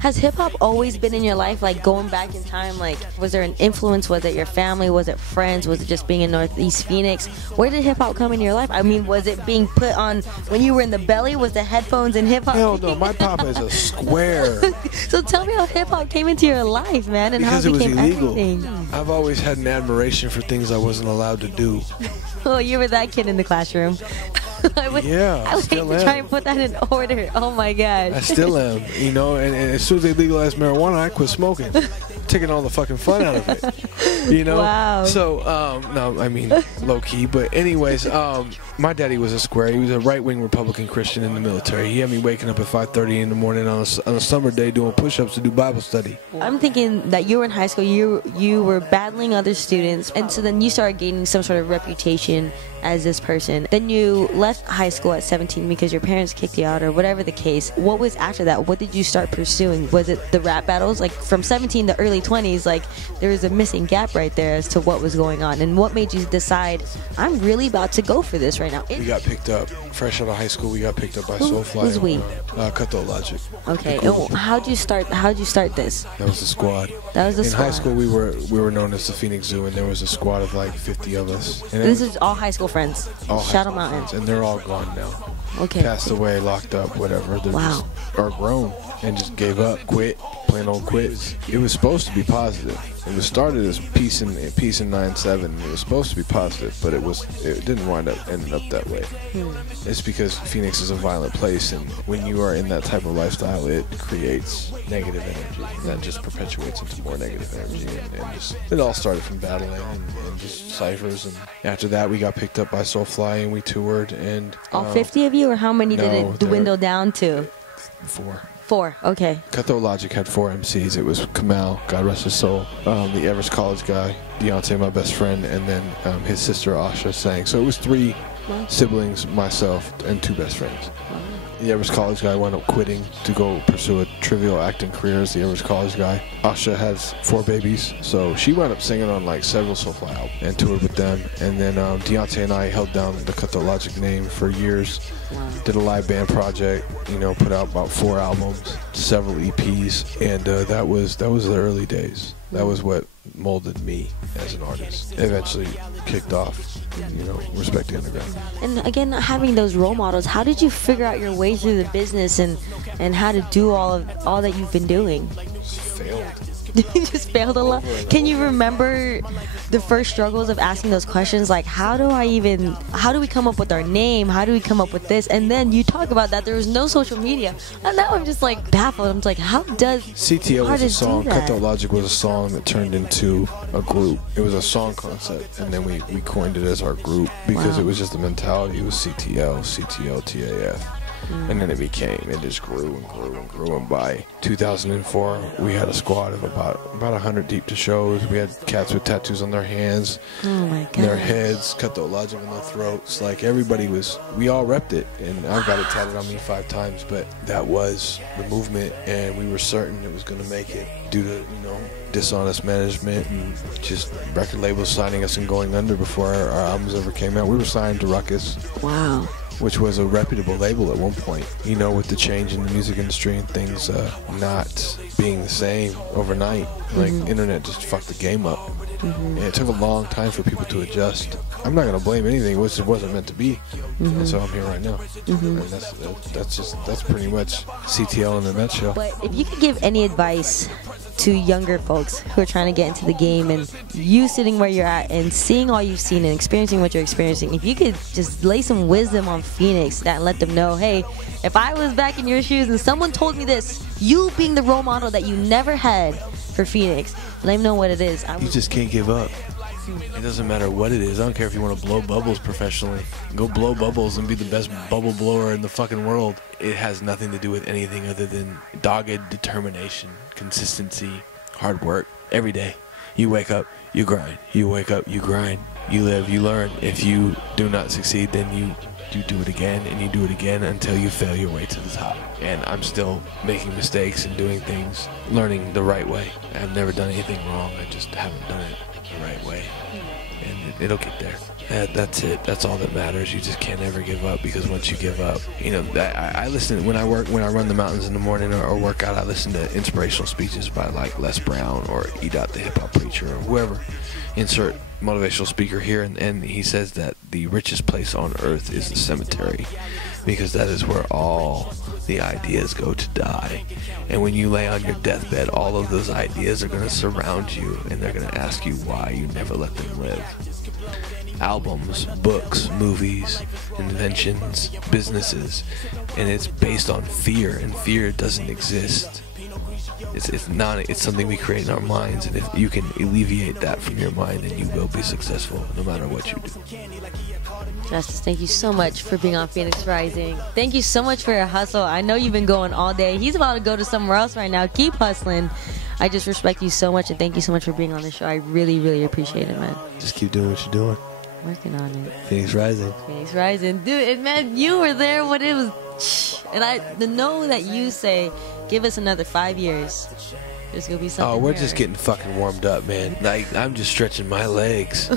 Has hip-hop always been in your life, like going back in time? Like, was there an influence? Was it your family? Was it friends? Was it just being in Northeast Phoenix? Where did hip-hop come in your life? I mean, was it being put on when you were in the belly? Was the headphones and hip-hop? Hell no, my papa is a square. So tell me how hip-hop came into your life, man, and Because how it was became illegal. everything. I've always had an admiration for things I wasn't allowed to do. Oh, you were that kid in the classroom. I would still hate to try am. and put that in order. Oh my God. I still am, you know, and as soon as they legalized marijuana, I quit smoking. Taking all the fucking fun out of it, you know? Wow. So, no, I mean, low-key, but anyways, my daddy was a square. He was a right-wing Republican Christian in the military. He had me waking up at 5:30 in the morning on a summer day doing push-ups to do Bible study. I'm thinking that you were in high school, you were battling other students, and so then you started gaining some sort of reputation as this person. Then you left high school at 17 because your parents kicked you out or whatever the case. What was after that? What did you start pursuing? Was it the rap battles? Like from 17 to early 20s, like there was a missing gap right there as to what was going on. And what made you decide, I'm really about to go for this right now? We got picked up, fresh out of high school, we got picked up by Soulfly. Who's we? Cutthroat Logic. Okay, and how'd you start this? That was the squad. That was the In squad. high school, we were known as the Phoenix Zoo, and there was a squad of like 50 of us. And This is all high school friends. all Shout high them out. school friends, and they're all gone now. Okay. Passed away, locked up, whatever. They're Wow. just are grown and just gave up, quit, plain old quit. It was supposed to be positive. It was started as peace in 9/7. It was supposed to be positive, but it didn't wind up ending up that way. It's because Phoenix is a violent place, and when you are in that type of lifestyle, it creates negative energy, and that just perpetuates into more negative energy. And just, it all started from battling and just ciphers, and after that, we got picked up by Soulfly, and we toured, and All 50 of you, or how many did no, it dwindle down to? 4. 4. Okay. Cutthroat Logic had 4 MCs. It was Kamal, God rest his soul, the Everest College guy, Deontay, my best friend, and then his sister Asha sang. So it was 3 siblings, myself, and 2 best friends. The Everest College guy wound up quitting to go pursue a trivial acting career as the Everest College guy. Asha has 4 babies, so she wound up singing on like several Soulfly albums and toured with them. And then Deontay and I held down the Cutthroat Logic name for years. Did a live band project, you know, put out about 4 albums, several EPs, and that was the early days. That was what molded me as an artist. Eventually kicked off, you know, Respect the Underground. And again, having those role models, how did you figure out your way through the business and how to do all that you've been doing? Failed. You just failed a lot. Can you remember the first struggles of asking those questions, like how do we come up with our name? How do we come up with this? And then you talk about that there was no social media, and now I'm just like baffled. I'm just like, how does CTO was a artists do song, that? Cutthroat Logic was a song that turned into a group. It was a song concept, and then we coined it as our group because Wow. it was just the mentality. It was CTL, CTO, TAF. And then it just grew and grew and grew. And by 2004, we had a squad of about 100 deep to shows. We had cats with tattoos on their hands, Oh my God. their heads, Cutthroat Logic on their throats. Like everybody we all repped it. And I've got it tatted on me 5 times. But that was the movement, and we were certain it was going to make it due to, you know, dishonest management and just record labels signing us and going under before our albums ever came out. We were signed to Ruckus, Wow. which was a reputable label at one point. You know, with the change in the music industry and things not being the same overnight, like internet just fucked the game up. And it took a long time for people to adjust. I'm not gonna blame anything. It just wasn't meant to be. And so I'm here right now. And that's pretty much CTL in a nutshell. But if you could give any advice to younger folks who are trying to get into the game, and you sitting where you're at and seeing all you've seen and experiencing what you're experiencing, if you could just lay some wisdom on Phoenix and let them know, hey, if I was back in your shoes and someone told me this, you being the role model that you never had for Phoenix, let them know what it is. You just can't give up. It doesn't matter what it is. I don't care if you want to blow bubbles professionally. Go blow bubbles and be the best bubble blower in the fucking world. It has nothing to do with anything other than dogged determination, consistency, hard work. Every day. You wake up, you grind. You wake up, you grind. You live, you learn. If you do not succeed, then you do it again, and you do it again until you fail your way to the top. And I'm still making mistakes and doing things, learning the right way. I've never done anything wrong. I just haven't done it the right way, and it'll get there. That's it. That's all that matters. You just can't ever give up, because once you give up, you know, I listen when I run the mountains in the morning or work out. I listen to inspirational speeches by like Les Brown or Edot the Hip Hop Preacher or whoever. Insert motivational speaker here, and he says that the richest place on earth is the cemetery, because that is where all the ideas go to die. And when you lay on your deathbed, all of those ideas are going to surround you, and they're going to ask you why you never let them live. Albums, books, movies, inventions, businesses, and it's based on fear, and fear doesn't exist. It's something we create in our minds, and if you can alleviate that from your mind, then you will be successful no matter what you do. Justus, thank you so much for being on Phoenix Rising. Thank you so much for your hustle. I know you've been going all day. He's about to go to somewhere else right now. Keep hustling. I just respect you so much, and thank you so much for being on the show. I really, really appreciate it, man. Just keep doing what you're doing. Working on it. Phoenix Rising. Phoenix Rising. Dude, and man, you were there when it was... And to know that you say, give us another 5 years. There's going to be something. Oh, we're there. just getting fucking warmed up, man. Like, I'm just stretching my legs.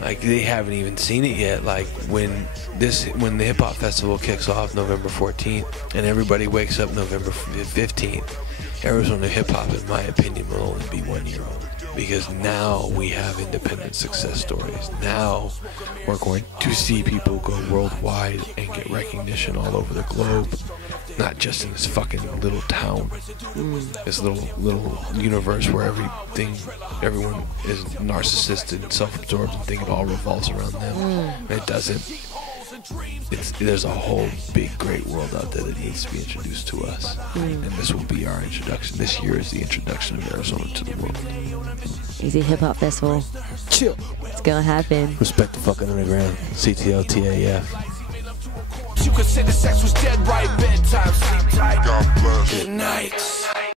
Like, they haven't even seen it yet. Like, when the hip hop festival kicks off November 14th, and everybody wakes up November 15th, Arizona hip hop, in my opinion, will only be 1 year old. Because now we have independent success stories. Now we're going to see people go worldwide and get recognition all over the globe, not just in this fucking little town, this little universe where everyone is narcissistic and self-absorbed and think it all revolves around them. And it doesn't. There's a whole big, great world out there that needs to be introduced to us, and this will be our introduction. This year is the introduction of Arizona to the world. Easy Hip Hop Festival. Chill. It's gonna happen. Respect the fucking underground. CTO, TAF. You could say the sex was dead right bedtime. Sleep tight. God bless. Good night.